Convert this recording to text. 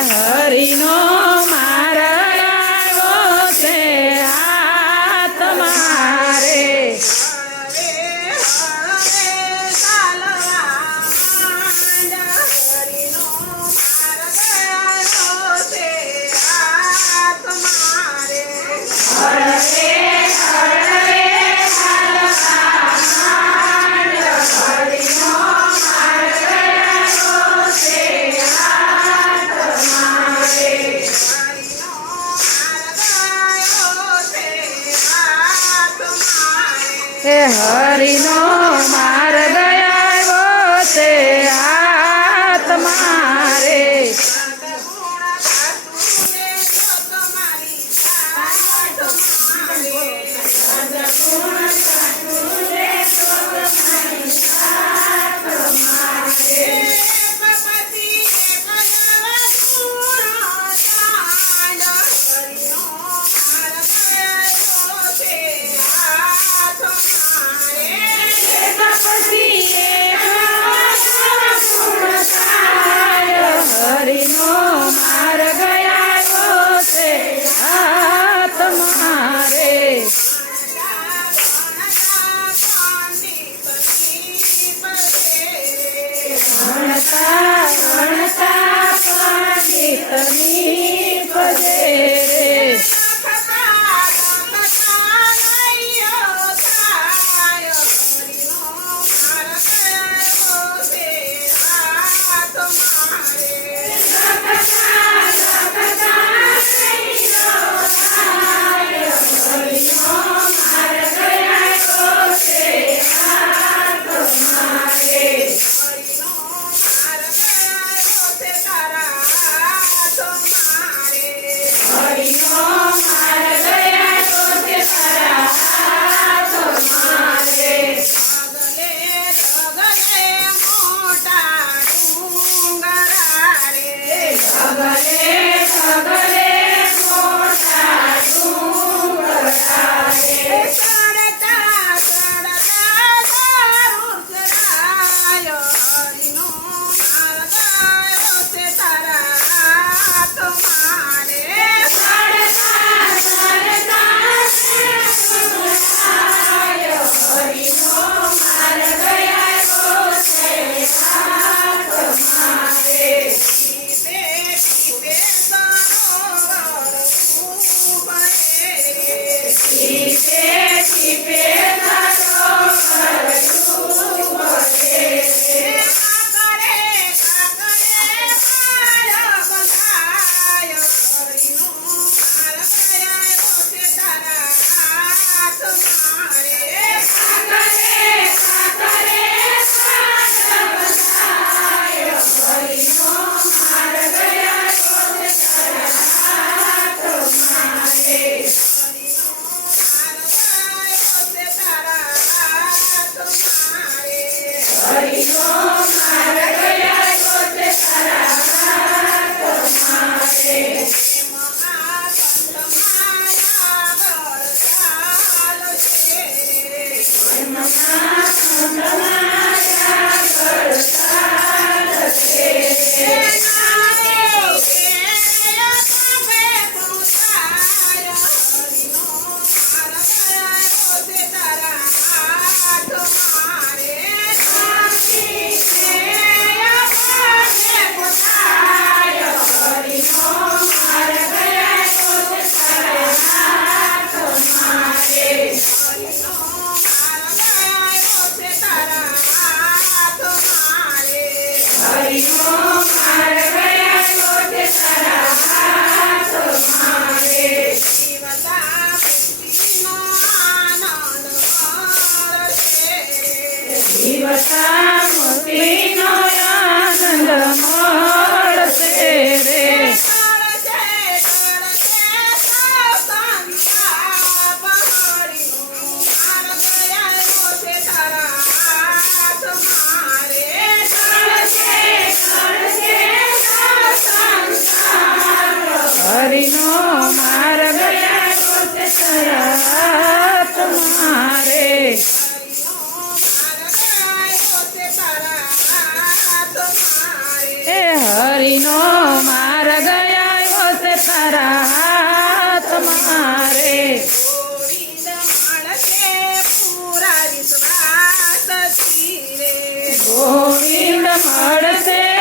હરિનો કે હરિનો માર્ગ Sada e sada e Keep it. વસાવો તેનો આનંદ ભક્તિનો માર્ગ આવ્યો છે તારા હાથ મારે. ગોવિંદ મળશે